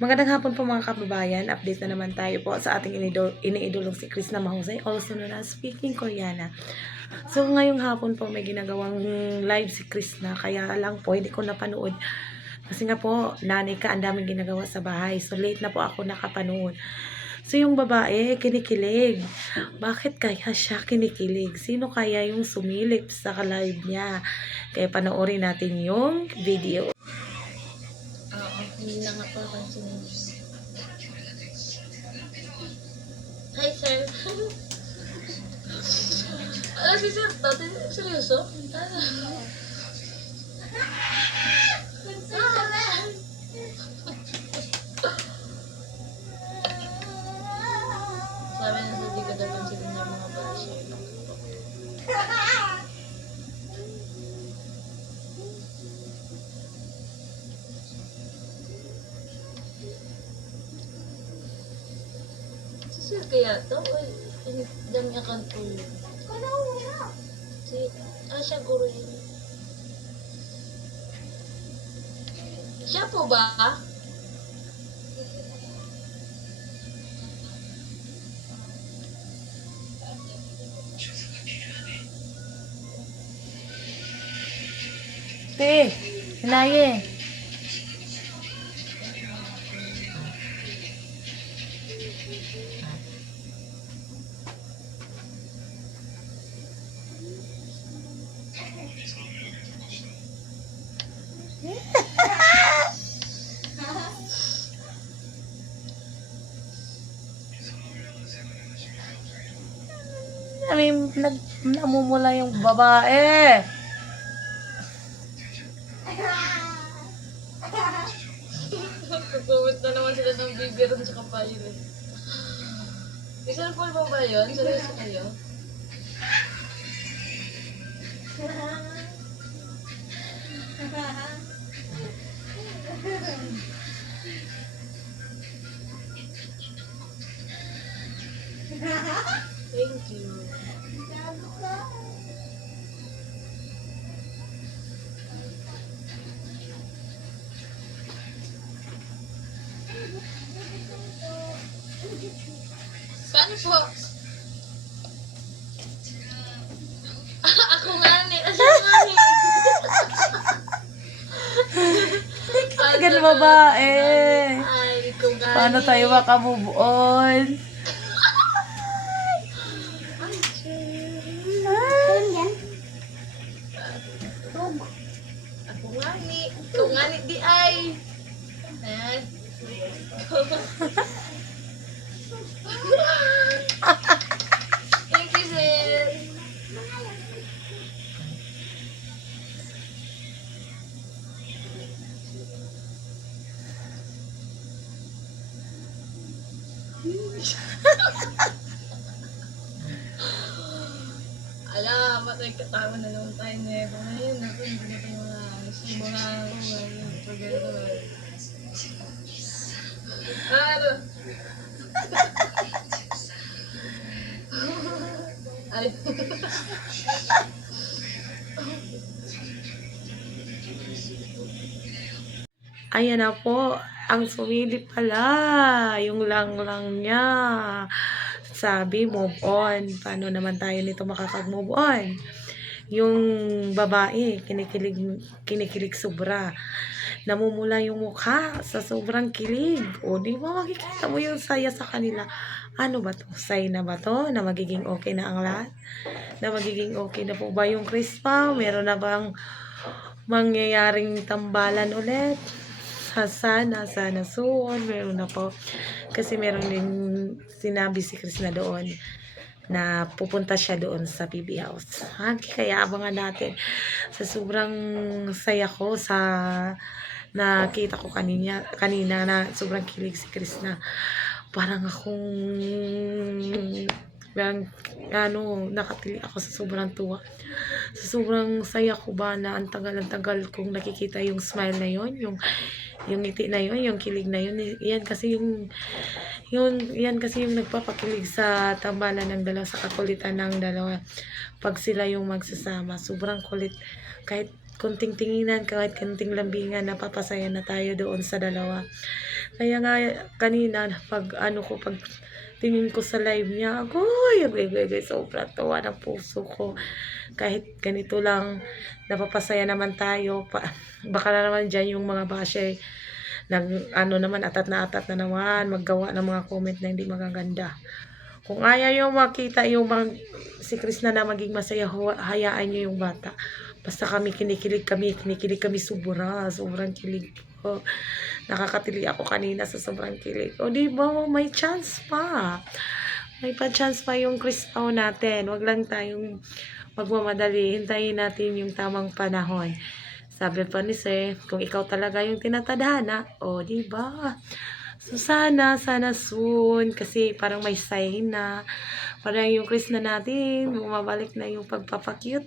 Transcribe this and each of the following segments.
Magandang hapon po mga kababayan. Update na naman tayo po sa ating iniidolong si Krishna Mahusay, also known as Speaking Koreana. So ngayong hapon po may ginagawang live si Krishna, kaya lang po hindi ko napanood. Kasi nga po, nanay ka, ang daming ginagawa sa bahay. So late na po ako nakapanood. So yung babae, kinikilig. Bakit kaya siya kinikilig? Sino kaya yung sumilip sa live niya? Kaya panoorin natin yung video. Hindi na nga pa pansinin. Hi, sir. Si sir, dati, seryoso? Sabi na sa di ka daw pansinin yung mga basher. Sir kaya to? Ay, dami account ko yun. Siya guro yun. Siya po ba? Te, hinaye. Namumula yung babae. Nag-comment na naman sila ng bibiron sa kapayo eh. Isang full ba ba yun? Seryoso kayo? Thank you. Paano po? Ako nga ni. Ganun babae. Ay, ikaw nga. Paano tayo makamove on? Ako nga ni. Ikaw nga ni di ay. Eh. Thank you, sir. Ala, matay katawa na naman tayo nito. Ngayon, ako hindi na tayo mga pag-ito. Ano? Ay. Ayan na po, ang sumilip pala, yung lang-lang niya. Sabi, move on. Paano naman tayo nito makakag-move on? Yung babae, kinikilig sobra. Namumula yung mukha sa sobrang kilig. O, di ba makikita mo yung saya sa kanila? Ano ba to? Sign na ba to? Na magiging okay na ang lahat? Na magiging okay na po ba yung Crispa? Meron na bang mangyayaring tambalan ulit? Sana soon. Meron na po. Kasi meron din sinabi si Krishna doon na pupunta siya doon sa PB House. Kaya abangan natin. Sa sobrang saya ko sa nakita ko kanina na sobrang kilig si Krishna. Parang nakatili ako sa sobrang tuwa. Sa sobrang saya ko ba na ang tagal kong nakikita yung smile na yon, yung ngiti na yon, yung kilig na yon. Yan kasi yung nagpapakilig sa tambalan ng dalawa, sa kakulitan ng dalawa. Pag sila yung magsasama, sobrang kulit. Kahit konting tinginan, kahit konting lambingan, napapasaya na tayo doon sa dalawa. Kaya nga kanina pag ano ko, pag tingin ko sa live niya, agoy, sobra tuwa ng puso ko. Kahit ganito lang, napapasaya naman tayo. Baka na naman dyan yung mga basher, ano naman, atat na naman, maggawa ng mga comment na hindi magaganda. Kung ayaw yung makita yung si Chris na maging masaya, hayaan nyo yung bata. Basta kinikilig kami sobrang kilig po. Nakakatili ako kanina sa sobrang kilig. O di ba, may chance pa. May pa-chance pa yung Chris Pao natin. Wag lang tayong magmamadali. Hintayin natin yung tamang panahon. Sabi pa ni Sir, kung ikaw talaga yung tinatadhana, o di ba? So sana soon, kasi parang may sign na, parang yung Chris na natin, bumabalik na yung pagpapakyut.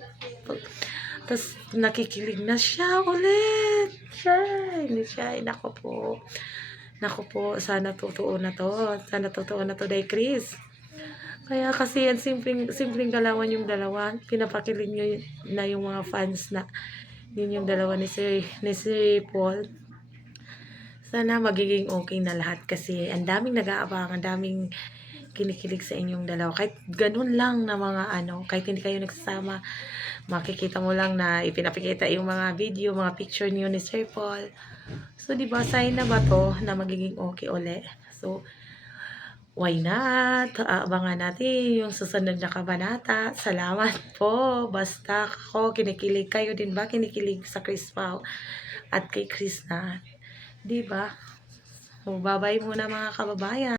Tapos nakikilig na siya ulit. Siya, nako po, sana totoo na to. Sana totoo na to dahil Chris. Kaya kasi yan, simpleng galawan yung dalawa. Pinapakilig nyo na yung mga fans na yun yung dalawa ni Sir Paul. Sana magiging okay na lahat kasi ang daming nag-aabang, ang daming kinikilig sa inyong dalawa. Kahit ganun lang na mga kahit hindi kayo nagsasama, makikita mo lang na ipinapakita yung mga video, mga picture niyo ni Sir Paul. So, di ba, sign na ba to na magiging okay uli? So, why not? Abangan natin yung susunod na kabanata. Salamat po. Basta ako, kinikilig kayo din ba? Kinikilig sa Chris Pao at kay Chris na. Di ba? So, bye-bye muna mga kababayan.